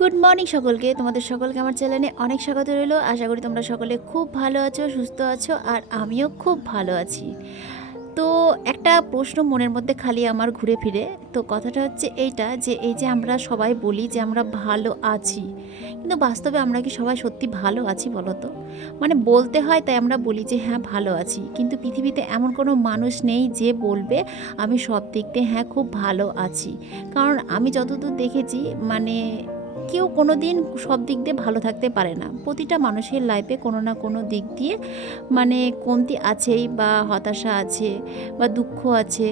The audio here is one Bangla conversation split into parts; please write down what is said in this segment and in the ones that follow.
গুড মর্নিং সকলকে। তোমাদের সকলকে আমার চ্যানেলে অনেক স্বাগত রইল। আশা করি তোমরা সকলে খুব ভালো আছো, সুস্থ আছো, আর আমিও খুব ভালো আছি। তো একটা প্রশ্ন মনের মধ্যে খালি আমার ঘুরে ফিরে। তো কথাটা হচ্ছে এইটা যে, এই যে আমরা সবাই বলি যে আমরা ভালো আছি, কিন্তু বাস্তবে আমরা কি সবাই সত্যি ভালো আছি বলো তো মানে বলতে হয় তাই আমরা বলি যে হ্যাঁ ভালো আছি। কিন্তু পৃথিবীতে এমন কোনো মানুষ নেই যে বলবে, আমি সব দিক দিয়ে হ্যাঁ খুব ভালো আছি। কারণ আমি যতদূর দেখেছি মানে কেউ কোনো দিন সব দিক দিয়ে ভালো থাকতে পারে না। প্রতিটা মানুষের লাইফে কোনো না কোনো দিক দিয়ে মানে কমতি আছেই বা হতাশা আছে বা দুঃখ আছে,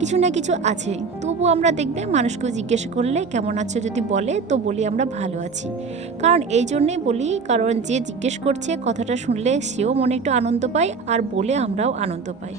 কিছু না কিছু আছে। তবু আমরা দেখবে মানুষকেও জিজ্ঞেস করলে, কেমন আছো? যদি বলে, তো বলি আমরা ভালো আছি। কারণ এই জন্যেই বলি, কারণ যে জিজ্ঞেস করছে কথাটা শুনলে সেও মনে একটু আনন্দ পায়, আর বলে আমরাও আনন্দ পাই।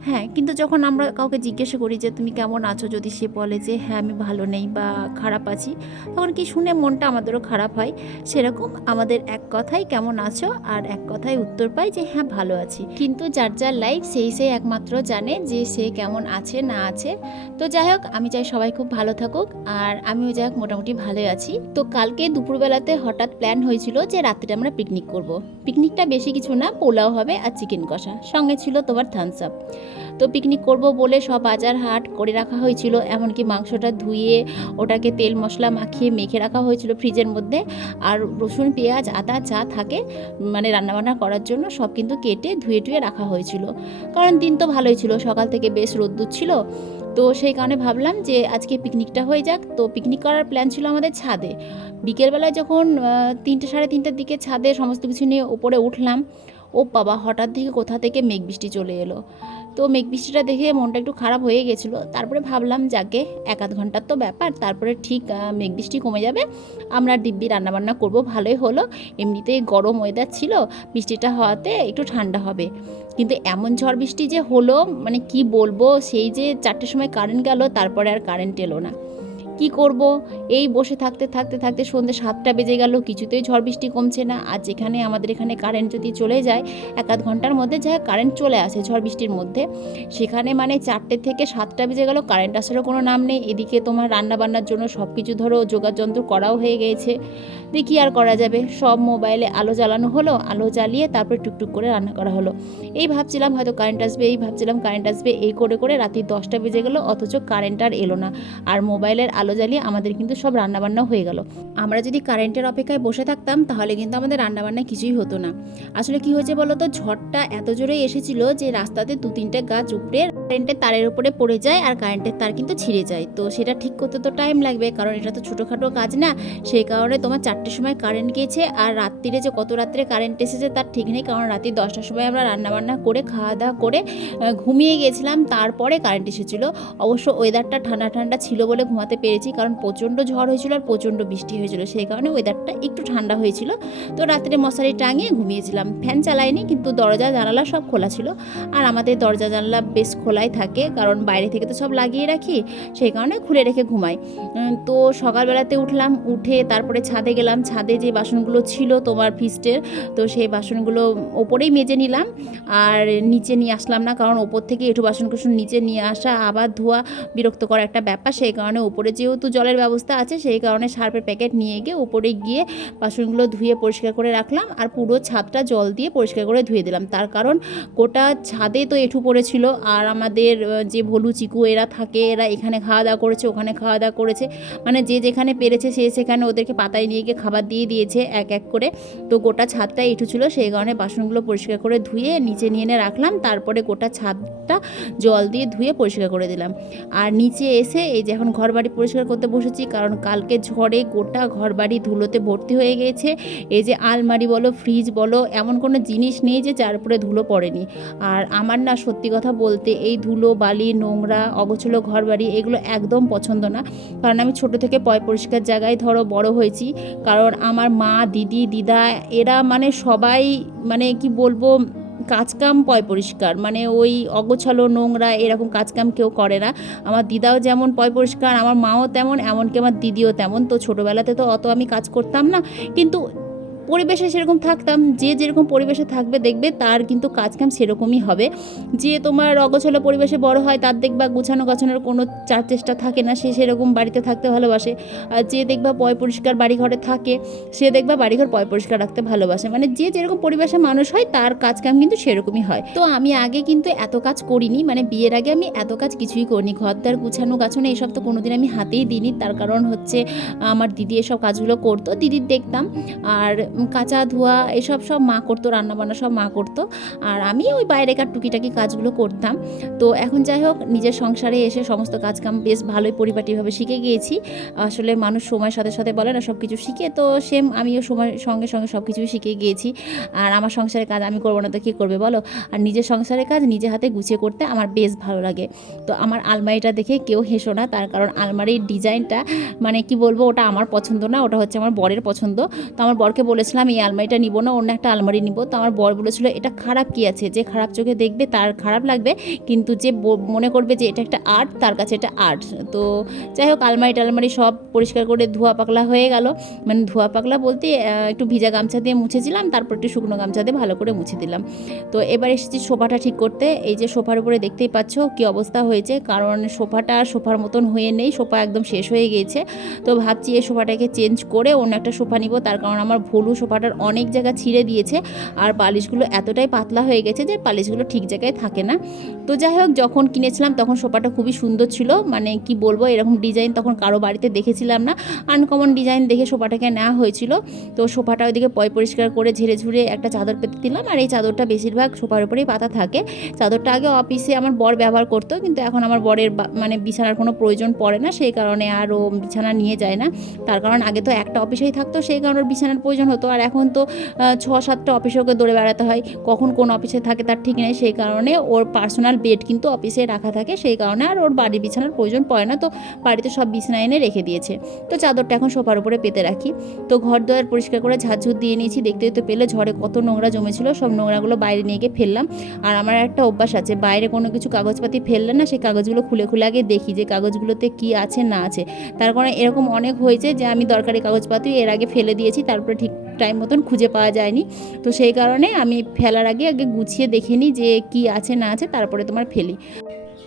হ্যাঁ কিন্তু যখন আমরা কাউকে জিজ্ঞাসা করি যে, তুমি কেমন আছো? যদি সে বলে যে হ্যাঁ আমি ভালো নেই বা খারাপ আছি, তখন কি শুনে মনটা আমাদেরও খারাপ হয়? সেরকম আমাদের এক কথাই কেমন আছো? আর এক কথায় উত্তর পাই যে হ্যাঁ ভালো আছি। কিন্তু যার যার লাইফ সেই সেই একমাত্র জানে যে, সে কেমন আছে, না আছে। তো যাই হোক, আমি চাই সবাই খুব ভালো থাকুক আর আমিও যাই হোক মোটামুটি ভালোই আছি। তো কালকে দুপুরবেলাতে হঠাৎ প্ল্যান হয়েছিল যে রাত্রে আমরা পিকনিক করব। পিকনিকটা বেশি কিছু না, পোলাও হবে আর চিকেন কষা। সঙ্গে ছিল তোমার থামস আপ তো পিকনিক করব বলে সব বাজার হাট করে রাখা হয়েছিল, এমনকি মাংসটা ধুয়ে ওটাকে তেল মশলা মাখিয়ে মেখে রাখা হয়েছিল ফ্রিজের মধ্যে। আর রসুন, পেঁয়াজ, আদা যা থাকে মানে রান্নাবান্না করার জন্য সব কিন্তু কেটে ধুয়ে টুয়ে রাখা হয়েছিল। কারণ দিন তো ভালোই ছিল, সকাল থেকে বেশ রোদ্দুর ছিল। তো সেই কারণে ভাবলাম যে আজকে পিকনিকটা হয়ে যাক। তো পিকনিক করার প্ল্যান ছিল আমাদের ছাদে। বিকেলবেলায় যখন তিনটে সাড়ে তিনটের দিকে ছাদে সমস্ত কিছু নিয়ে ওপরে উঠলাম ও বাবা হঠাৎ থেকে কোথা থেকে মেঘ বৃষ্টি চলে এলো। তো মেঘ বৃষ্টিটা দেখে মনটা একটু খারাপ হয়ে গেছিল। তারপরে ভাবলাম, যাকে, এক আধ ঘণ্টার তো ব্যাপার। তারপরে ঠিক মেঘ বৃষ্টি কমে যাবে। আমরা দিব্যি রান্নাবান্না করব, ভালোই হলো। এমনিতেই গরম ওয়েদার ছিল, বৃষ্টিটা হওয়াতে একটু ঠান্ডা হবে। কিন্তু এমন ঝড় বৃষ্টি যে হলো মানে কি বলব, সেই যে চারটের সময় কারেন্ট গেল, তারপরে আর কারেন্ট এলো না। কি করব? এই বসে থাকতে থাকতে থাকতে সন্ধ্যে সাতটা বেজে গেল, কিছুতেই ঝড় বৃষ্টি কমছে না। আর যেখানে আমাদের এখানে কারেন্ট যদি চলে যায়, এক আধ ঘণ্টার মধ্যে যা কারেন্ট চলে আসে ঝড় বৃষ্টির মধ্যে। সেখানে মানে চারটে থেকে সাতটা বেজে গেল কারেন্ট আসারও কোনো নাম নেই। এদিকে তোমার রান্না বান্নার জন্য সব কিছু ধরো, যোগাযন্ত্র করাও হয়ে গিয়েছে দিয়ে কী আর করা যাবে। সব মোবাইলে আলো জ্বালানো হলো, আলো জ্বালিয়ে তারপরে টুকটুক করে রান্না করা হলো। এই ভাবছিলাম হয়তো কারেন্ট আসবে, এই ভাবছিলাম কারেন্ট আসবে, এই করে করে রাত্রি দশটা বেজে গেলো, অথচ কারেন্ট আর এলো না। আর মোবাইলের আলো জ্বালিয়ে আমাদের কিন্তু সব রান্নাবান্না হয়ে গেল। আমরা যদি কারেন্টের অপেক্ষায় বসে থাকতাম, তাহলে কিন্তু আমাদের রান্নাবান্না কিছুই হতো না। আসলে কি হয়েছে বলো তো ঝড়টা এত জোরে এসেছিল যে রাস্তাতে দু তিনটে গাছ উপড়ে কারেন্টের তারের উপরে পড়ে যায় আর কারেন্টের তার কিন্তু ছিঁড়ে যায়। তো সেটা ঠিক করতে তো টাইম লাগবে, কারণ এটা তো ছোটোখাটো কাজ না। সেই কারণে তোমার চারটের সময় কারেন্ট গিয়েছে আর রাত্রিরে যে কত রাত্রে কারেন্ট এসেছে তার ঠিক নেই, কারণ রাত্রি দশটার সময় আমরা রান্নাবান্না করে খাওয়া দাওয়া করে ঘুমিয়ে গেছিলাম তারপরে কারেন্ট এসেছিল। অবশ্য ওয়েদারটা ঠান্ডা ঠান্ডা ছিল বলে ঘুমাতে পেরেছি কারণ প্রচণ্ড ঝড় হয়েছিল আর প্রচণ্ড বৃষ্টি হয়েছিল। সেই কারণে ওয়েদারটা একটু ঠান্ডা হয়েছিল। তো রাত্রে মশারি টাঙিয়ে ঘুমিয়েছিলাম। ফ্যান চালাইনি, কিন্তু দরজা, জানালা সব খোলা ছিল। আর আমাদের দরজা, জানলা বেশ খোলাই থাকে, কারণ বাইরে থেকে তো সব লাগিয়ে রাখি, সেই কারণে খুলে রেখে ঘুমাই। তো সকালবেলাতে উঠলাম, উঠে তারপরে ছাদে গেলাম। ছাদে যে বাসনগুলো ছিল তোমার ফিস্টের, তো সেই বাসনগুলো ওপরেই মেজে নিলাম। আর নিচে নিয়ে আসলাম না, কারণ ওপর থেকে একটু বাসন কুসন নিচে নিয়ে আসা, আবার ধোয়া বিরক্ত করা একটা ব্যাপার। সেই কারণে উপরে যেহেতু জলের ব্যবস্থা আছে, সেই কারণে সার্ফের প্যাকেট নিয়ে গিয়ে উপরে গিয়ে বাসনগুলো ধুয়ে পরিষ্কার করে রাখলাম আর পুরো ছাদটা জল দিয়ে পরিষ্কার করে ধুয়ে দিলাম। তার কারণ গোটা ছাদে তো এঁঠু পড়েছিল আর আমাদের যে ভলু চিকু এরা থাকে, এরা এখানে খাওয়া দাওয়া করেছে, ওখানে খাওয়া দাওয়া করেছে। মানে যে যেখানে পেরেছে সে সেখানে ওদেরকে পাতায় নিয়ে গিয়ে খাবার দিয়ে দিয়েছে এক এক করে। তো গোটা ছাদটা এঁঠু ছিল, সেই কারণে বাসনগুলো পরিষ্কার করে ধুয়ে নিচে নিয়ে এনে রাখলাম। তারপরে গোটা ছাদটা জল দিয়ে ধুয়ে পরিষ্কার করে দিলাম। আর নিচে এসে এই যে এখন ঘর বাড়ি পরিষ্কার করতে বসেছি, কারণ কালকে ঝড়ে গোটা ঘর বাড়ি ধুলোতে ভর্তি হয়ে গেছে। এই যে আলমারি বলো, ফ্রিজ বলো, এমন কোনো জিনিস নেই যে যার উপরে ধুলো পড়েনি। আর আমার না সত্যি কথা বলতে এই ধুলো, বালি, নোংরা, অগোছলো ঘর বাড়ি এগুলো একদম পছন্দ না। কারণ আমি ছোট থেকে পয় পরিষ্কার জায়গায় ধরো বড় হয়েছি, কারণ আমার মা, দিদি, দিদা, এরা মানে সবাই মানে কি বলব কাজকাম পয় পরিষ্কার। মানে ওই অগোছালো নোংরা এরকম কাজকাম কেউ করে না। আমার দিদাও যেমন পয় পরিষ্কার, আমার মাও তেমন, এমনকি আমার দিদিও তেমন। তো ছোটোবেলাতে তো অত আমি কাজ করতাম না। কিন্তু পরিবেশে সেরকম থাকতাম, যে যেরকম পরিবেশে থাকবে দেখবে তার কিন্তু কাজ কাম সেরকমই হবে। যে তোমার অগোছালো পরিবেশে বড় হয় তার দেখবা গুছানো গাছানোর কোনো চার চেষ্টা থাকে না, সে সেরকম বাড়িতে থাকতে ভালোবাসে। আর যে দেখবা পয় পরিষ্কার বাড়ি ঘরে থাকে, সে দেখবা বাড়িঘর পয় পরিষ্কার রাখতে ভালোবাসে। মানে যে যেরকম পরিবেশে মানুষ হয় তার কাজ কাম কিন্তু সেরকমই হয়। তো আমি আগে কিন্তু এত কাজ করিনি মানে বিয়ের আগে আমি এত কাজ কিছুই করিনি। ঘর দ্বার গুছানো গাছানো এইসব তো কোনোদিন আমি হাতেই দিইনি। তার কারণ হচ্ছে আমার দিদি এসব কাজগুলো করতো, দিদির দেখতাম। আর কাঁচা ধোয়া, এসব সব মা করতো, রান্নাবান্না সব মা করতো। আর আমি ওই বাইরেকার টুকিটাকি কাজগুলো করতাম। তো এখন যাই হোক, নিজের সংসারে এসে সমস্ত কাজকাম বেশ ভালোই পরিপাটিভাবে শিখে গিয়েছি। আসলে মানুষ সময়ের সাথে সাথে বলে না সব কিছু শিখে, তো সেম আমিও সময়ের সঙ্গে সঙ্গে সব কিছুই শিখে গিয়েছি। আর আমার সংসারের কাজ আমি করব না তো কী করবে বলো? আর নিজের সংসারের কাজ নিজে হাতে গুছিয়ে করতে আমার বেশ ভালো লাগে। তো আমার আলমারিটা দেখে কেউ হেসো না, তার কারণ আলমারির ডিজাইনটা মানে কি বলব, ওটা আমার পছন্দ না, ওটা হচ্ছে আমার বরের পছন্দ। তো আমার বরকে বলেছিলাম, এই আলমারিটা নিব না, অন্য একটা আলমারি নিব। তো আমার বর বলেছিল, এটা খারাপ কি আছে? যে খারাপ চোখে দেখবে তার খারাপ লাগবে, কিন্তু যে মনে করবে যে এটা একটা আর্ট, তার কাছে এটা আর্ট। তো যাই হোক, আলমারি টালমারি সব পরিষ্কার করে ধোয়া পাকলা হয়ে গেল। মানে ধোয়া পাকলা বলতে একটু ভিজা গামছা দিয়ে মুছেছিলাম, তারপর একটু শুকনো গামছা দিয়ে ভালো করে মুছে দিলাম। তো এবার এসেছি সোফাটা ঠিক করতে। এই যে সোফার উপরে দেখতেই পাচ্ছ কি অবস্থা হয়েছে, কারণ সোফাটা সোফার মতন হয়ে নেই, সোফা একদম শেষ হয়ে গিয়েছে। তো ভাবছি এই সোফাটাকে চেঞ্জ করে অন্য একটা সোফা নিব, তার কারণ আমার ভুলু সোফাটার অনেক জায়গা ছিঁড়ে দিয়েছে আর বালিশগুলো এতটাই পাতলা হয়ে গেছে যে বালিশগুলো ঠিক জায়গায় থাকে না। তো যাই হোক, যখন কিনেছিলাম তখন সোফাটা খুবই সুন্দর ছিল। মানে কি বলব, এরকম ডিজাইন তখন কারও বাড়িতে দেখেছিলাম না। আনকমন ডিজাইন দেখে সোফাটাকে নেওয়া হয়েছিল। তো সোফাটা ওইদিকে পয় পরিষ্কার করে ঝেড়ে ঝুড়ে একটা চাদর পেতে দিলাম। আর এই চাদরটা বেশিরভাগ সোফার উপরেই পাতা থাকে। চাদরটা আগে অফিসে আমার বর ব্যবহার করতো, কিন্তু এখন আমার বরের মানে বিছানার কোনো প্রয়োজন পড়ে না। সেই কারণে আর ও বিছানা নিয়ে যায় না। তার কারণ আগে তো একটা অফিসেই থাকতো, সেই কারণে ওর বিছানার প্রয়োজন হতো। আর এখন তো ছ সাতটা অফিসে ওকে দৌড়ে বেড়াতে হয়। কখন কোন অফিসে থাকে তার ঠিক নেই, সেই কারণে ওর পার্সোনাল বেড কিন্তু অফিসে রাখা থাকে, সেই কারণে আর ওর বাড়ির বিছানার প্রয়োজন পড়ে না, তো বাড়িতে সব বিছানা এনে রেখে দিয়েছে। তো চাদরটা এখন সোফার উপরে পেতে রাখি। তো ঘর দুয়ার পরিষ্কার করে ঝাড়ঝুট দিয়ে নিয়েছি, দেখতে দেখতে পেলে ঝড়ে কত নোংরা জমেছিল, সব নোংরাগুলো বাইরে নিয়ে গিয়ে ফেললাম। আর আমার একটা অভ্যাস আছে, বাইরে কোনো কিছু কাগজপাতি ফেললে না, সেই কাগজগুলো খুলে খুলে আগে দেখি যে কাগজগুলোতে কি আছে, না আছে। তার কারণে এরকম অনেক হয়েছে যে আমি দরকারি কাগজপাতি এর আগে ফেলে দিয়েছি, তারপরে ঠিক টাইম মতন খুঁজে পাওয়া যায়নি। তো সেই কারণে আমি ফেলার আগে আগে গুছিয়ে দেখে নিই যে কি আছে না আছে, তারপরে তোমার ফেলি।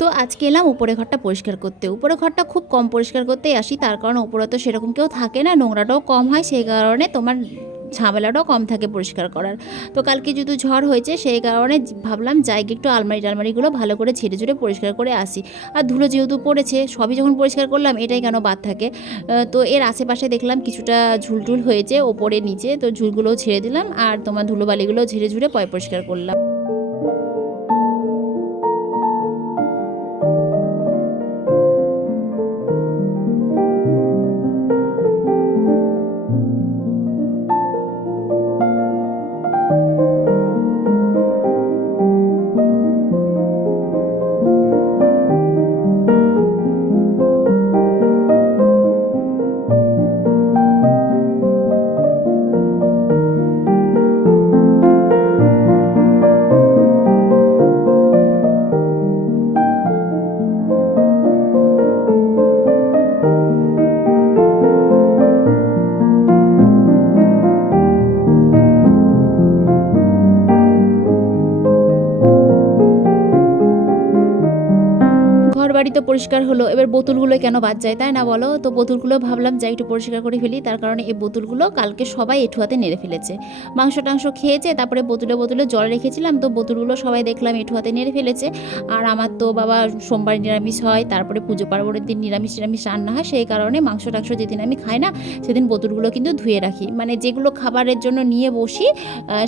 তো আজকে এলাম উপরে ঘরটা পরিষ্কার করতে। উপরে ঘরটা খুব কম পরিষ্কার করতেই আসি, তার কারণ উপরে তো সেরকম কেউ থাকে না, নোংরাটাও কম হয়, সেই কারণে তোমার ঝামেলাটাও কম থাকে পরিষ্কার করার। তো কালকে যেহেতু ঝড় হয়েছে, সেই কারণে ভাবলাম যাই একটু আলমারি টালমারিগুলো ভালো করে ঝেড়ে ঝুড়ে পরিষ্কার করে আসি। আর ধুলো যেহেতু পড়েছে, সবই যখন পরিষ্কার করলাম, এটাই কেন বাদ থাকে? তো এর আশেপাশে দেখলাম কিছুটা ঝুলটুল হয়েছে, ওপরে নিচে, তো ঝুলগুলোও ছেড়ে দিলাম, আর তোমার ধুলোবালিগুলো ঝেড়ে ঝুড়ে পয় পরিষ্কার করলাম। পরিষ্কার হলো। এবার বোতলগুলো কেন বাদ যায়, তাই না বলো? তো বোতলগুলো ভাবলাম যাই একটু পরিষ্কার করে ফেলি, তার কারণে এই বোতলগুলো কালকে সবাই এঠুয়াতে নেড়ে ফেলেছে। মাংস টাংস খেয়েছে, তারপরে বোতলে বোতলে জল রেখেছিলাম, তো বোতলগুলো সবাই দেখলাম এঠুয়াতে নেড়ে ফেলেছে। আর আমার তো বাবা সোমবার নিরামিষ হয়, তারপরে পুজো পার্বণের দিন নিরামিষ নিরামিষ রান্না হয়, সেই কারণে মাংস টাংস যেদিন আমি খাই না, সেদিন বোতলগুলো কিন্তু ধুয়ে রাখি। মানে যেগুলো খাবারের জন্য নিয়ে বসি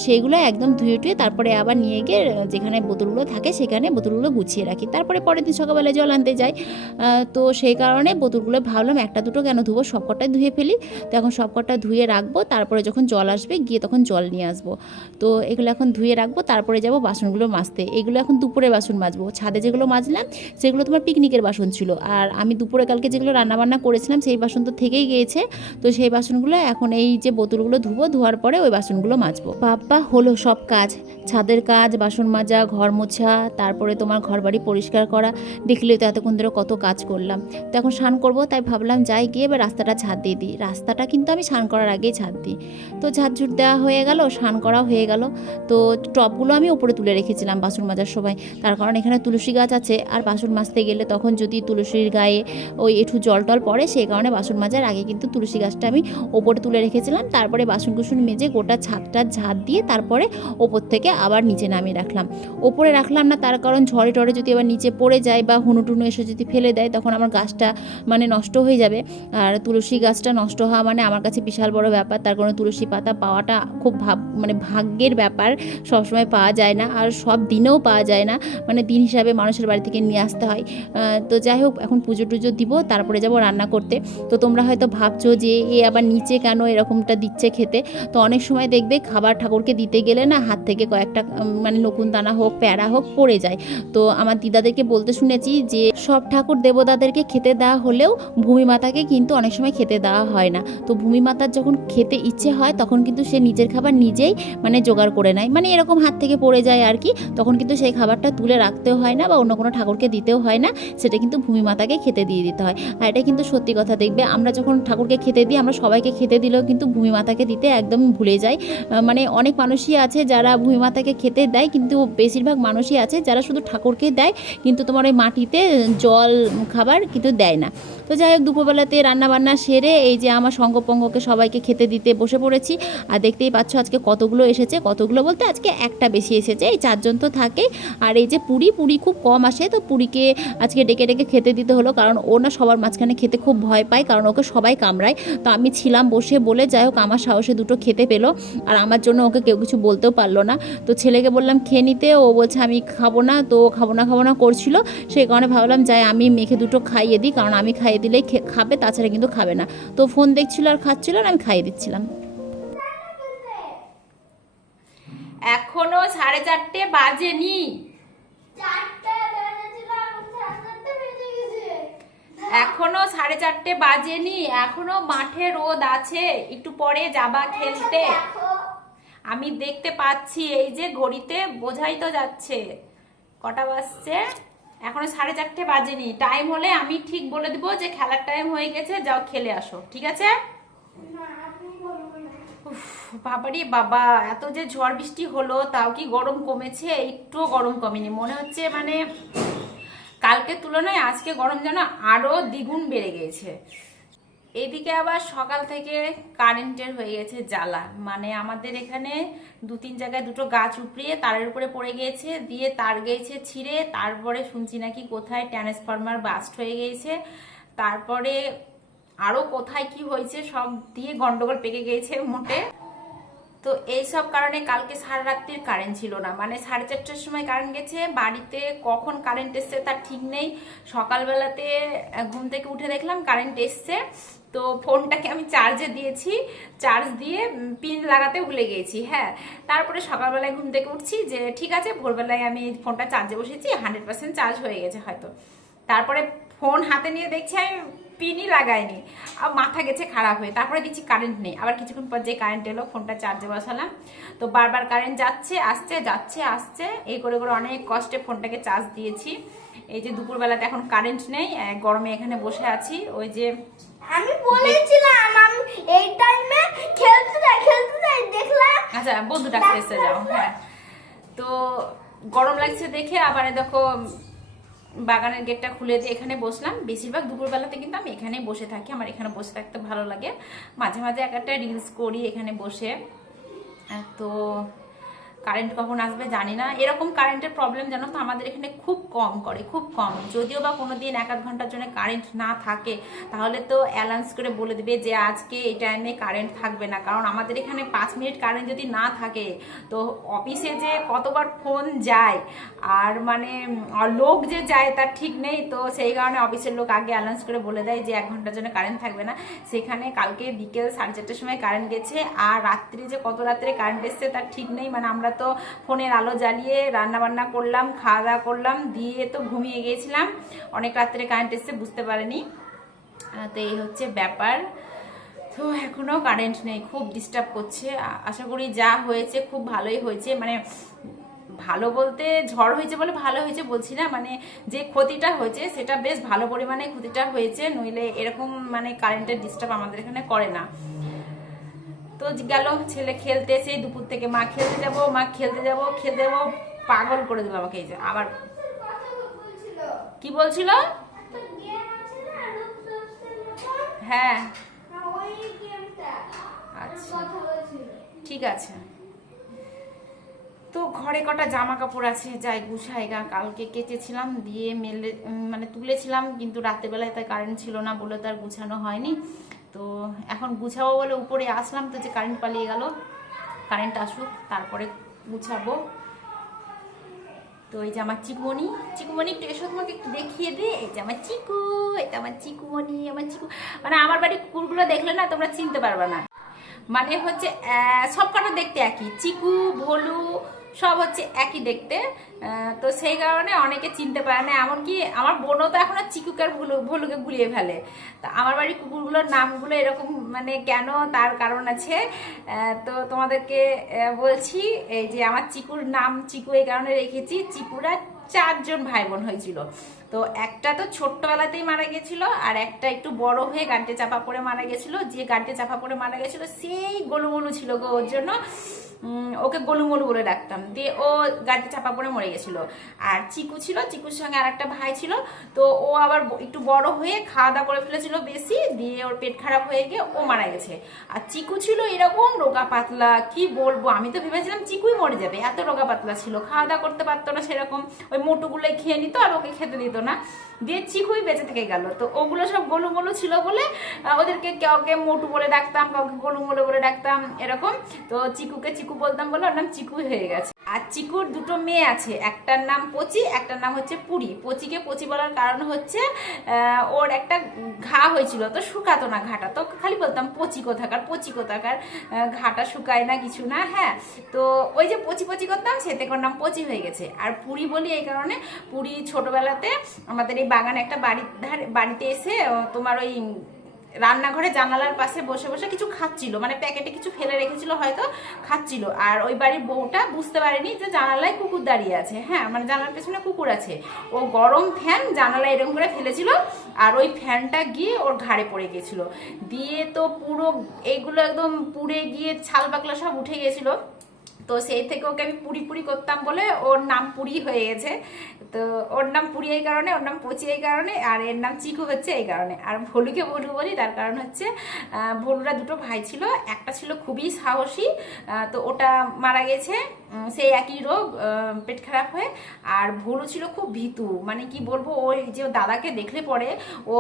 সেইগুলো একদম ধুয়ে টুয়ে তারপরে আবার নিয়ে গিয়ে, যেখানে বোতলগুলো থাকে, সেখানে বোতলগুলো গুছিয়ে রাখি। তারপরে পরের দিন সকালবেলা জল আনতে যাই আহ, তো সেই কারণে বোতলগুলো ভাবলাম একটা দুটো কেন ধুবো সবকটাই ধুয়ে ফেলি। তো এখন সবকটা ধুয়ে রাখব তারপরে যখন জল আসবে গিয়ে তখন জল নিয়ে আসব। তো এগুলো এখন ধুয়ে রাখব তারপরে যাব বাসনগুলো মাজতে। এগুলো এখন দুপুরে বাসন মাজবো। ছাদে যেগুলো মাজলাম সেগুলো তোমার পিকনিকের বাসন ছিল। আর আমি দুপুরে কালকে যেগুলো রান্নাবান্না করেছিলাম সেই বাসন তো থেকেই গিয়েছে। তো সেই বাসনগুলো এখন এই যে বোতলগুলো ধুবো ধোয়ার পরে ওই বাসনগুলো মাজবো। বাপ্পা হলো সব কাজ। ছাদের কাজ বাসন মাজা ঘর মোছা তারপরে তোমার ঘর বাড়ি পরিষ্কার করা। দেখলে তো এতক্ষণ ধরে কত কাজ করলাম। তো এখন স্নান করব, তাই ভাবলাম যাই গিয়ে এবার রাস্তাটা ঝাঁট দিয়ে দিই। রাস্তাটা কিন্তু আমি স্নান করার আগেই ঝাঁট দিই। তো ঝাঁট ঝুট দেওয়া হয়ে গেল, স্নান করা হয়ে গেল। তো টপগুলো আমি উপরে তুলে রেখেছিলাম বাসন মাজার সময়। তার কারণ এখানে তুলসী গাছ আছে, আর বাসন মাজতে গেলে তখন যদি তুলসীর গায়ে ওই একটু জল টল পড়ে, সেই কারণে বাসন মাজার আগে কিন্তু তুলসী গাছটা আমি ওপরে তুলে রেখেছিলাম। তারপরে বাসন কুসন মেজে গোটা ছাদটা ঝাঁট দিয়ে তারপরে ওপর থেকে আবার নিচে নামিয়ে রাখলাম। ওপরে রাখলাম না, তার কারণ ঝড়ে টড়ে যদি আবার নিচে পড়ে যায় বা হুনুটুনু এসে যদি ফেলে দেয়, তখন আমার গাছটা মানে নষ্ট হয়ে যাবে। আর তুলসী গাছটা নষ্ট হওয়া মানে আমার কাছে বিশাল বড় ব্যাপার। তার কারণে তুলসী পাতা পাওয়াটা খুব ভাব মানে ভাগ্যের ব্যাপার। সবসময় পাওয়া যায় না আর সব দিনেও পাওয়া যায় না। মানে দিন হিসাবে মানুষের বাড়ি থেকে নিয়ে আসতে হয়। তো যাই হোক, এখন পুজো টুজো দিব, তারপরে যাব রান্না করতে। তো তোমরা হয়তো ভাবছ যে, এ আবার নিচে কেন এরকমটা দিচ্ছে খেতে? তো অনেক সময় দেখবে খাবার ঠাকুরকে দিতে গেলে না হাত থেকে কয়েকটা মানে নকুন দানা হোক, প্যারা হোক পড়ে যায়। তো আমার দিদাদেরকে বলতে শুনেছি যে, সব ঠাকুর দেবতাদেরকে খেতে দেওয়া হলেও ভূমি মাতাকে কিন্তু অনেক সময় খেতে দেওয়া হয় না। তো ভূমি মাতার যখন খেতে ইচ্ছে হয়, তখন কিন্তু সে নিজের খাবার নিজেই মানে জোগাড় করে নেয়। মানে এরকম হাত থেকে পড়ে যায় আর কি। তখন কিন্তু সেই খাবারটা তুলে রাখতেও হয় না বা অন্য কোনো ঠাকুরকে দিতেও হয় না। সেটা কিন্তু ভূমি মাতাকে খেতে দিয়ে দিতে হয়। আর এটা কিন্তু সত্যি কথা, দেখবে আমরা যখন ঠাকুরকে খেতে দিই, আমরা সবাইকে খেতে দিলেও কিন্তু ভূমি মাতাকে দিতে একদম ভুলে যাই। মানে অনেক মানুষই আছে যারা ভূমি মাতাকে খেতে দেয়, কিন্তু বেশিরভাগ মানুষই আছে যারা শুধু ঠাকুরকে দেয়, কিন্তু তোমার ওই মাটিতে জল খাবার কিন্তু দেয় না। তো যাই হোক, দুপুরবেলাতে রান্নাবান্না সেরে এই যে আমার সঙ্গপঙ্গকে সবাইকে খেতে দিতে বসে পড়েছি। আর দেখতেই পাচ্ছ আজকে কতগুলো এসেছে, কতগুলো বলতে আজকে একটা বেশি এসেছে। এই চারজন তো থাকে। আর এই যে পুরি পুরি খুব কম আসে। তো পুরীকে আজকে ডেকে ডেকে খেতে দিতে হলো। কারণ ও না সবার মাঝখানে খেতে খুব ভয় পায়, কারণ ওকে সবাই কামড়ায়। তো আমি ছিলাম বসে বলে যাই হোক, আমার সাহসে দুটো খেতে পেল। আর আমার জন্য ওকে কেউ কিছু বলতেও পারল না। তো ছেলেকে বললাম, খেয়ে নিতে। ও বলছে, আমি খাব না। তো খাব না খাব না করছিল। সেই কারণে ভাবলাম, যাই আমি মেখে দুটো খাইয়ে দিই কারণ আমি খাইয়ে দিলেই খাবে তাছাড়া কিন্তু খাবে না। তো ফোন দেখছিল আর খাচ্ছিল আর আমি খাইয়ে দিচ্ছিলাম। এখনও সাড়ে চারটে বাজেনি। এখনও সাড়ে চারটে বাজেনি এখনও মাঠে রোদ আছে একটু পরে যাবা খেলতে। আমি দেখতে পাচ্ছি এই যে ঘড়িতে বোঝাই তো যাচ্ছে। কটা বাজছে? এখনও সাড়ে চারটে বাজেনি। টাইম হলে আমি ঠিক বলে দিব যে খেলার টাইম হয়ে গেছে, যাও খেলে আসো, ঠিক আছে? বাবারি বাবা, এত যে ঝড় বৃষ্টি হলো, তাও কি গরম কমেছে? একটুও গরম কমেনি। মনে হচ্ছে মানে কালকের তুলনায় আজকে গরম যেন আরও দ্বিগুণ বেড়ে গেছে। এদিকে আবার সকাল থেকে কারেন্টের হয়ে গেছে জ্বালা। মানে আমাদের এখানে দু তিন জায়গায় দুটো গাছ উপড়িয়ে তারের উপরে পড়ে গিয়েছে, দিয়ে তার গেছে ছিঁড়ে, তারপরে শুনছি নাকি কোথায় ট্রান্সফরমার বাস্ট হয়ে গিয়েছে তারপরে আরও কোথায় কি হয়েছে সব দিয়ে গন্ডগোল পেকে গিয়েছে মোটে। তো এইসব কারণে কালকে সারা রাত্রির কারেন্ট ছিল না। মানে সাড়ে চারটার সময় কারেন্ট গেছে, বাড়িতে কখন কারেন্ট এসছে তার ঠিক নেই। সকালবেলাতে ঘুম থেকে উঠে দেখলাম কারেন্ট এসছে। তো ফোনটাকে আমি চার্জে দিয়েছি, চার্জ দিয়ে পিন লাগাতে ভুলে গিয়েছি হ্যাঁ। তারপরে সকালবেলায় ঘুম থেকে উঠছি যে, ঠিক আছে, ভোরবেলায় আমি ফোনটা চার্জে বসেছি হান্ড্রেড পার্সেন্ট চার্জ হয়ে গেছে হয়তো। তারপরে ফোন হাতে নিয়ে দেখছি আমি পিনই লাগাইনি, আর মাথা গেছে খারাপ হয়ে। তারপরে দেখছি কারেন্ট নেই। আবার কিছুক্ষণ পর যে কারেন্ট এলো, ফোনটা চার্জে বসালাম। তো বারবার কারেন্ট যাচ্ছে, আসছে যাচ্ছে, আসছে। এই করে করে অনেক কষ্টে ফোনটাকে চার্জ দিয়েছি। এই যে দুপুরবেলাতে এখন কারেন্ট নেই গরমে এখানে বসে আছি। ওই যে আমি বলেছিলাম আমি এই টাইমে খেলতে যাই খেলতে যাই দেখলাম আচ্ছা বন্ধু এসে যাও হ্যাঁ। তো গরম লাগছে দেখে আবার দেখো বাগানের গেটটা খুলে দিয়ে এখানে বসলাম। বেশিরভাগ দুপুরবেলাতে কিন্তু আমি এখানে বসে থাকি আমার এখানে বসে থাকতে ভালো লাগে। মাঝে মাঝে এক একটা রিলস করি এখানে বসে। তো কারেন্ট কখন আসবে জানি না। এরকম কারেন্টের প্রবলেম জানো তো আমাদের এখানে খুব কম করে, খুব কম। যদিও বা কোনো দিন এক আধ ঘণ্টার জন্য কারেন্ট না থাকে, তাহলে তো অ্যালাউন্স করে বলে দেবে যে আজকে এই টাইমে কারেন্ট থাকবে না। কারণ আমাদের এখানে পাঁচ মিনিট কারেন্ট যদি না থাকে, তো অফিসে যে কতবার ফোন যায়, আর মানে লোক যে যায় তার ঠিক নেই, তো সেই কারণে অফিসের লোক আগে অ্যালাউন্স করে বলে দেয় যে এক ঘণ্টার জন্য কারেন্ট থাকবে না। সেখানে কালকে বিকেল সাড়ে চারটের সময় কারেন্ট গেছে, আর রাত্রি যে কত রাত্রে কারেন্ট এসছে তার ঠিক নেই। মানে আমরা তো ফোনের আলো জ্বালিয়ে রান্না বান্না করলাম খাওয়া দাওয়া করলাম, দিয়ে তো ঘুমিয়ে গিয়েছিলাম। অনেক রাত্রে কারেন্ট এসছে, বুঝতে পারেনি। তো এই হচ্ছে ব্যাপার। তো এখনও কারেন্ট নেই, খুব ডিস্টার্ব করছে। আশা করি যা হয়েছে খুব ভালোই হয়েছে। মানে ভালো বলতে ঝড় হয়েছে বলে ভালো হয়েছে বলছি না মানে যে ক্ষতিটা হয়েছে সেটা বেশ ভালো পরিমাণে ক্ষতিটা হয়েছে, নইলে এরকম মানে কারেন্টের ডিস্টার্ব আমাদের এখানে করে না। তো গেল ছেলে খেলতে, সেই দুপুর থেকে মা খেলতে যাব, মা খেলতে যাব, খেলতে যাব, পাগল করে দিল আমাকে এই যে, আবার। কি বলছিল? হ্যাঁ। আচ্ছা। ঠিক আছে। তো ঘরে কটা জামা কাপড় আছে, যাই গুছাই গা, কালকে কেচেছিলাম, দিয়ে মেলে মানে তুলেছিলাম, কিন্তু রাতেরবেলায় তাই কারেন্ট ছিল না বলে তার গুছানো হয়নি। তো এখন গুছাবো বলে উপরে আসলাম তো যে কারেন্ট পালিয়ে গেল। কারেন্ট আসুক, তারপরে গুছাবো। তো এই যে আমার চিকুমণি চিকুমণি একটু এসো তোমাকে একটু দেখিয়ে দে। এই যে আমার চিকু এটা আমার চিকুমণি, আমার চিকু। মানে আমার বাড়ির কুকুরগুলো দেখলে না তোমরা চিনতে পারবে না। মানে হচ্ছে সব কটা দেখতে একই। চিকু, ভোলু সব হচ্ছে একই দেখতে। তো সেই কারণে অনেকে চিনতে পারে না, এমনকি আমার বোনও তো এখন আর চিকুকে আর ভুলু ভুলুকে গুলিয়ে ফেলে। তো আমার বাড়ির কুকুরগুলোর নামগুলো এরকম মানে কেন তার কারণ আছে? তো তোমাদেরকে বলছি, এই যে আমার চিকুর নাম চিকু এই কারণে রেখেছি, চিকুরা চারজন ভাই বোন হয়েছিল। তো একটা তো ছোট্টবেলাতেই মারা গেছিল, আর একটা একটু বড় হয়ে গাঁটে চাপা পড়ে মারা গেছিল। যে গাঁটে চাপা পড়ে মারা গেছিল, সেই গোলুমলু ছিল গো ওর জন্য। ওকে গোলুমলু বলে ডাকতাম। দিয়ে ও গাড়িতে চাপা পড়ে মরে গেছিল। আর চিকু ছিল, চিকুর সঙ্গে আর একটা ভাই ছিল। তো ও আবার একটু বড় হয়ে খাওয়া দাওয়া করে ফেলেছিল বেশি, দিয়ে ওর পেট খারাপ হয়ে গিয়ে ও মারা গেছে। আর চিকু ছিল এরকম রোগা পাতলা, কি বলব? আমি তো ভেবেছিলাম চিকুই মরে যাবে। এত রোগা পাতলা ছিল খাওয়া দাওয়া করতে পারতো না সেরকম। ওই মোটুগুলোই খেয়ে নিত আর ওকে খেতে দিত না। দিয়ে চিকুই বেঁচে থেকে গেল। তো ওগুলো সব গোলুমলু ছিল বলে ওদেরকে কাউকে মোটু বলে ডাকতাম, কাউকে গোলুমলু বলে ডাকতাম, এরকম। তো চিকুকে চিকু বলতাম বলে ওর নাম চিকুই হয়ে গেছে। আর চিকুর দুটো মেয়ে আছে, একটার নাম পচি, একটার নাম হচ্ছে পুরি। পচিকে পচি বলার কারণ হচ্ছে ওর একটা ঘা হয়েছিল, তো শুকাতো না ঘাটা। তো খালি বলতাম পচি কোথাকার পচি কোথাকার ঘাটা শুকায় না, কিছু না হ্যাঁ। তো ওই যে পচি পচি করতাম, সে থেকে ওর নাম পচি হয়ে গেছে। আর পুরি বলি এই কারণে, পুরি ছোটবেলাতে আমাদের এই বাগানে একটা বাড়ির ধারে বাড়িতে এসে তোমার ওই রান্নাঘরে জানালার পাশে বসে বসে কিছু খাচ্ছিল। মানে প্যাকেটে কিছু ফেলে রেখেছিল হয়তো, খাচ্ছিল। আর ওই বাড়ির বউটা বুঝতে পারেনি যে জানালায় কুকুর দাঁড়িয়ে আছে। হ্যাঁ মানে জানালার পেছনে কুকুর আছে। ও গরম ফ্যান জানালায় এরকম করে ফেলেছিল আর ওই ফ্যানটা গিয়ে ওর ঘাড়ে পড়ে গিয়েছিল দিয়ে তো পুরো এইগুলো একদম পুড়ে গিয়ে ছাল পাকলা সব উঠে গিয়েছিল তো সেই থেকে ওকে আমি পুরি পুরি করতাম বলে ওর নাম পুরি হয়ে গেছে। তো ওর নাম পুরি এই কারণে, ওর নাম পচি এই কারণে, আর এর নাম চিকু হচ্ছে এই কারণে। আর ভলুকে ভলু বলি, তার কারণ হচ্ছে ভলুরা দুটো ভাই ছিল, একটা ছিল খুবই সাহসী তো ওটা মারা গেছে সেই একই রোগ পেট খারাপ হয়ে। আর ভলু ছিল খুব ভীতু মানে কি বলব ওই যে দাদাকে দেখলে পরে ও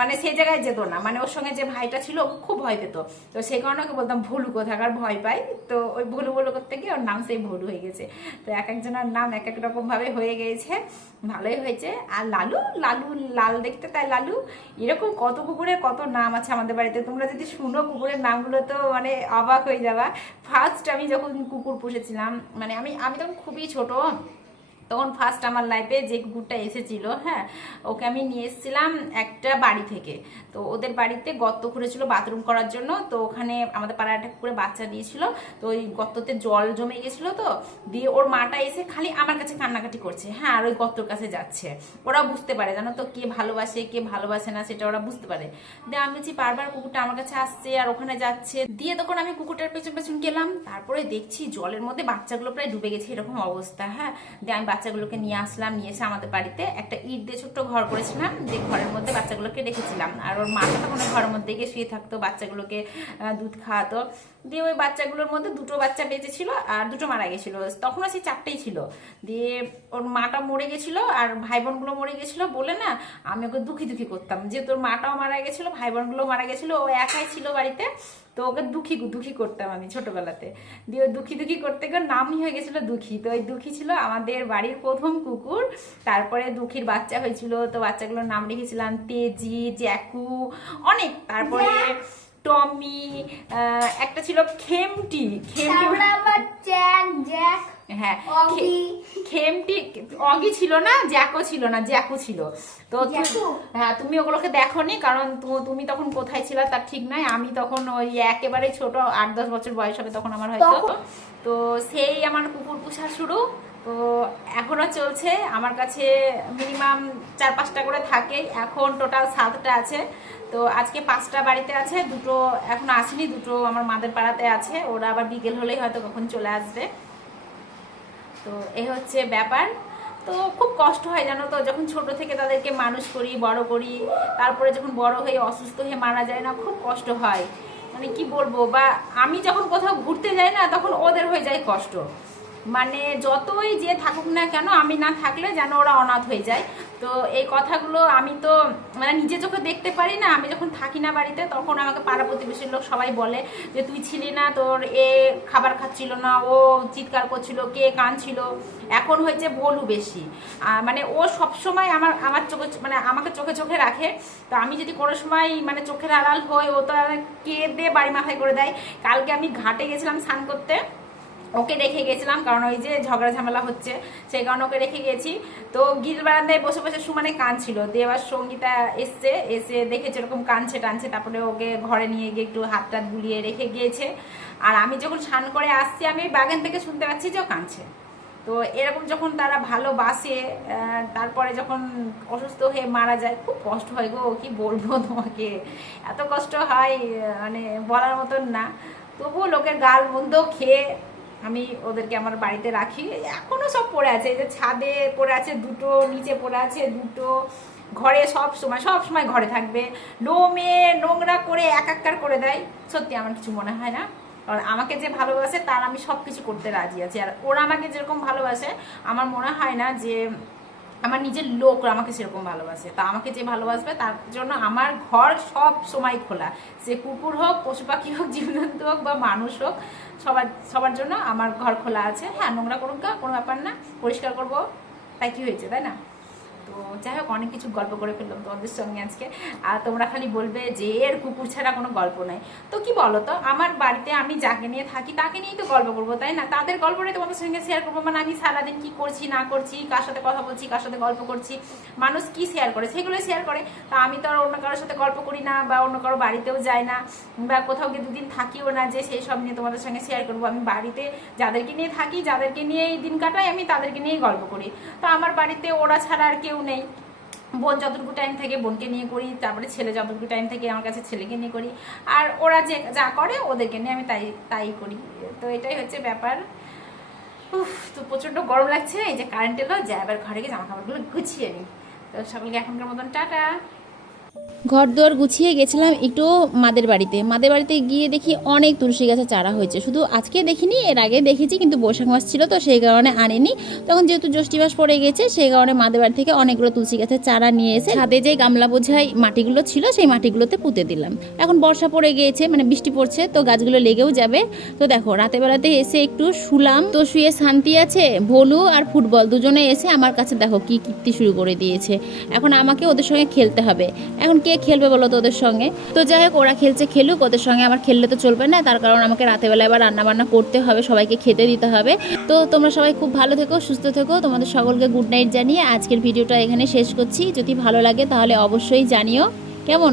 মানে সেই জায়গায় যেত না। মানে ওর সঙ্গে যে ভাইটা ছিল ও খুব ভয় পেত। তো সেই কারণে ওকে বলতাম, ভুলু কোথাকার ভয় পাই? তো ওই ভুলু ভুলু করতে গিয়ে ওর নাম সেই ভুলু হয়ে গেছে। তো এক একজনের নাম এক এক রকম ভাবে হয়ে গিয়েছে ভালোই হয়েছে। আর লালু লালু, লাল দেখতে তাই লালু। এরকম কত কুকুরের কত নাম আছে আমাদের বাড়িতে। তোমরা যদি শুনো কুকুরের নামগুলো তো মানে অবাক হয়ে যাবা। ফার্স্ট আমি যখন কুকুর পুষেছিলাম মানে আমি আমি তখন খুবই ছোট। তখন ফার্স্ট আমার লাইফে যে কুকুরটা এসেছিল হ্যাঁ ওকে আমি নিয়ে এসেছিলাম একটা বাড়ি থেকে। তো ওদের বাড়িতে গর্ত খুঁড়েছিল বাথরুম করার জন্য। তো ওখানে আমাদের পাড়ায় একটা কুকুরে বাচ্চা দিয়েছিল। তো ওই গর্ততে জল জমে গেছিল তো। দিয়ে ওর মাটা এসে খালি আমার কাছে কান্নাকাটি করছে। হ্যাঁ আর ওই গর্তর কাছে যাচ্ছে। ওরা বুঝতে পারে, জানো তো, কে ভালোবাসে কে ভালোবাসে না, সেটা ওরা বুঝতে পারে। দিয়ে আমি বলছি, বারবার কুকুরটা আমার কাছে আসছে আর ওখানে যাচ্ছে। দিয়ে তখন আমি কুকুরটার পেছন পেছন গেলাম। তারপরে দেখছি জলের মধ্যে বাচ্চাগুলো প্রায় ডুবে গেছে, এরকম অবস্থা হ্যাঁ। দিয়ে আমি বাচ্চাগুলোকে নিয়ে আসলাম, নিয়ে এসে আমাদের বাড়িতে একটা ইট দিয়ে ছোট্ট ঘর করেছিলাম, যে ঘরের মধ্যে বাচ্চাগুলোকে রেখেছিলাম। আর ওর মাথা তখন ঘরের মধ্যে গিয়ে শুয়ে থাকতো, বাচ্চাগুলোকে দুধ খাওয়াতো। দিয়ে ওই বাচ্চাগুলোর মধ্যে দুটো বাচ্চা বেঁচে ছিল আর দুটো মারা গেছিল। তখনও সেই চারটেই ছিল। দিয়ে ওর মাটা মরে গেছিল আর ভাই বোনগুলো মরে গেছিল বলে না, আমি ওকে দুঃখী দুঃখী করতাম। যে তোর মাটাও মারা গেছিল ভাই বোনগুলো মারা গেছিল, ও একাই ছিল বাড়িতে, তো ওকে দুঃখী দুঃখী করতাম আমি ছোটবেলাতে। দিয়ে ওই দুঃখী দুঃখী করতে গিয়ে নামই হয়ে গেছিল দুঃখী। তো ওই দুঃখী ছিল আমাদের বাড়ির প্রথম কুকুর। তারপরে দুঃখীর বাচ্চা হয়েছিল। তো বাচ্চাগুলোর নাম রেখেছিলাম তেজি, জ্যাকু, অনেক। তারপরে টমি একটা ছিল খেমটি খেমটি জ্যাক হ্যাঁ। খেমটি অগি ছিল না জ্যাকও ছিল না জ্যাকও ছিল। তো হ্যাঁ তুমি ওগুলোকে দেখোনি কারণ তু- তুমি তখন কোথায় ছিল তার ঠিক নাই। আমি তখন ওই একেবারে ছোট আট দশ বছর বয়স হবে তখন আমার হয়তো। তো সেই আমার কুকুর পোষা শুরু। তো এখনও চলছে। আমার কাছে মিনিমাম চার পাঁচটা করে থাকে। এখন টোটাল সাতটা আছে। তো আজকে পাঁচটা বাড়িতে আছে। দুটো এখন আসেনি, দুটো আমার মাদের পাড়াতে আছে। ওরা আবার বিকেল হলেই হয়তো কখন চলে আসবে। তো এই হচ্ছে ব্যাপার। তো খুব কষ্ট হয় জানো তো, যখন ছোট থেকে তাদেরকে মানুষ করি, বড় করি, তারপরে যখন বড় হয়ে অসুস্থ হয়ে মারা যায় না, খুব কষ্ট হয়। মানে কি বলব, বা আমি যখন কোথাও ঘুরতে যাই না, তখন ওদের হয়ে যায় কষ্ট। মানে যতই যে থাকুক না কেন, আমি না থাকলে যেন ওরা অনাথ হয়ে যায়। তো এই কথাগুলো আমি তো মানে নিজে চোখে দেখতে পারি না, আমি যখন থাকি না বাড়িতে, তখন আমাকে পাড়া প্রতিবেশীর লোক সবাই বলে যে, তুই ছিলি না, তোর এ খাবার খাচ্ছিল না, ও চিৎকার করছিল, কে কাঁদছিল, এখন হয়েছে বলু বেশি। মানে ও সবসময় আমার আমার চোখে মানে আমাকে চোখে চোখে রাখে। তো আমি যদি কোনো সময় মানে চোখের আড়াল হই, ও তো কেঁদে বাড়ি মাথায় করে দেয়। কালকে আমি ঘাটে গেছিলাম স্নান করতে। ওকে রেখে গেছিলাম, কারণ ওই যে ঝগড়া ঝামেলা হচ্ছে, সেই কারণে ওকে রেখে গেছি। তো গিল বারান্দায় বসে বসে সুমানে কাঁদছিল এবার সঙ্গীতা এসছে, এসে দেখেছে এরকম কাঁদছে টানছে, তারপরে ওকে ঘরে নিয়ে গিয়ে একটু হাত টাত বুলিয়ে রেখে গিয়েছে। আর আমি যখন স্নান করে আসছি, আমি বাগান থেকে শুনতে পাচ্ছি যে কাঁদছে। তো এরকম যখন তারা ভালোবাসে তারপরে যখন অসুস্থ হয়ে মারা যায়, খুব কষ্ট হয় গো, কি বলব তোমাকে? এত কষ্ট হয় মানে বলার মতন না। তবুও লোকের গাল মন্দ খেয়ে আমি ওদেরকে আমার বাড়িতে রাখি। এখনও সব পড়ে আছে, এই যে ছাদে পড়ে আছে দুটো, নিচে পড়ে আছে দুটো, ঘরে সব সময় সব সময় ঘরে থাকবে। লোমে নোংরা করে এক একাকার করে দেয়। সত্যি আমার কিছু মনে হয় না। আর আমাকে যে ভালোবাসে তার আমি সব কিছু করতে রাজি আছি। আর ওরা আমাকে যেরকম ভালোবাসে, আমার মনে হয় না যে আমার নিজের লোক আমাকে সেরকম ভালোবাসে। তা আমাকে যে ভালোবাসবে তার জন্য আমার ঘর সব সময় খোলা। সে কুকুর হোক পশু পাখি হোক জীবজন্তু হোক বা মানুষ হোক সবার সবার জন্য আমার ঘর খোলা আছে। হ্যাঁ নোংরা করুক গা, কোনো ব্যাপার না। পরিষ্কার করব। তাই কি হয়েছে তাই না? তো যাই হোক, অনেক কিছু গল্প করে ফেললাম তোমাদের সঙ্গে আজকে। আর তোমরা খালি বলবে যে এর কুকুর ছাড়া কোনো গল্প নাই। তো কি বলো তো আমার বাড়িতে আমি যাকে নিয়ে থাকি তাকে নিয়েই তো গল্প করব, তাই না? তাদের গল্পটাই তোমাদের সঙ্গে শেয়ার করব। মানে আমি সারাদিন কি করছি, না করছি, কার সাথে কথা বলছি, কার সাথে গল্প করছি, মানুষ কি শেয়ার করে সেগুলো শেয়ার করে। তা আমি তো আর অন্য কারোর সাথে গল্প করি না বা অন্য কারও বাড়িতেও যাই না বা কোথাও গিয়ে দুদিন থাকিও না যে সেই সব নিয়ে তোমাদের সঙ্গে শেয়ার করব। আমি বাড়িতে যাদেরকে নিয়ে থাকি, যাদেরকে নিয়ে এই দিন কাটাই, আমি তাদেরকে নিয়েই গল্প করি। তো আমার বাড়িতে ওরা ছাড়া আর কেউ নেই। বোন যতটুকু টাইম থাকে বোনকে নিয়ে করি, তারপরে ছেলে যতটুকু টাইম থাকে আমার কাছে ছেলেকে নিয়ে করি। আর ওরা যে যা করে ওদেরকে নিয়ে আমি তাই তাই করি। তো এটাই হচ্ছে ব্যাপার। উফ, তো প্রচণ্ড গরম লাগছে। এই যে কারেন্ট এলো যা এবার ঘরে গিয়ে জামা কাপড়গুলো গুছিয়ে নিই। তো সকলকে এখনকার মতন টাটা। ঘর দুয়ার গুছিয়ে গেছিলাম একটু মাদের বাড়িতে। মাদের বাড়িতে গিয়ে দেখি অনেক তুলসী গাছের চারা হয়েছে। শুধু আজকে দেখিনি, এর আগে দেখেছি কিন্তু বৈশাখ মাস ছিল তো সেই কারণে আনেনি। তখন যেহেতু জ্যৈষ্ঠী মাস পড়ে গেছে, সেই কারণে মাদের বাড়ি থেকে অনেকগুলো তুলসী গাছের চারা নিয়ে এসে ছাদে যে গামলা বোঝাই মাটিগুলো ছিল, সেই মাটিগুলোতে পুঁতে দিলাম। এখন বর্ষা পড়ে গিয়েছে মানে বৃষ্টি পড়ছে, তো গাছগুলো লেগেও যাবে। তো দেখো রাতে বেলাতে এসে একটু শুলাম। তো শুয়ে শান্তি আছে ভলু আর ফুটবল দুজনে এসে আমার কাছে দেখো কি কীর্তি শুরু করে দিয়েছে। এখন আমাকে ওদের সঙ্গে খেলতে হবে। এখন কে খেলবে বলো তো ওদের সঙ্গে? তো যাই হোক, ওরা খেলছে খেলুক, ওদের সঙ্গে আমার খেললে তো চলবে না, তার কারণ আমাকে রাতেবেলা এবার রান্না বান্না করতে হবে, সবাইকে খেতে দিতে হবে। তো তোমরা সবাই খুব ভালো থেকো, সুস্থ থেকো, তোমাদের সকলকে গুড নাইট জানিয়ে আজকের ভিডিওটা এখানে শেষ করছি। যদি ভালো লাগে তাহলে অবশ্যই জানিও। কেমন?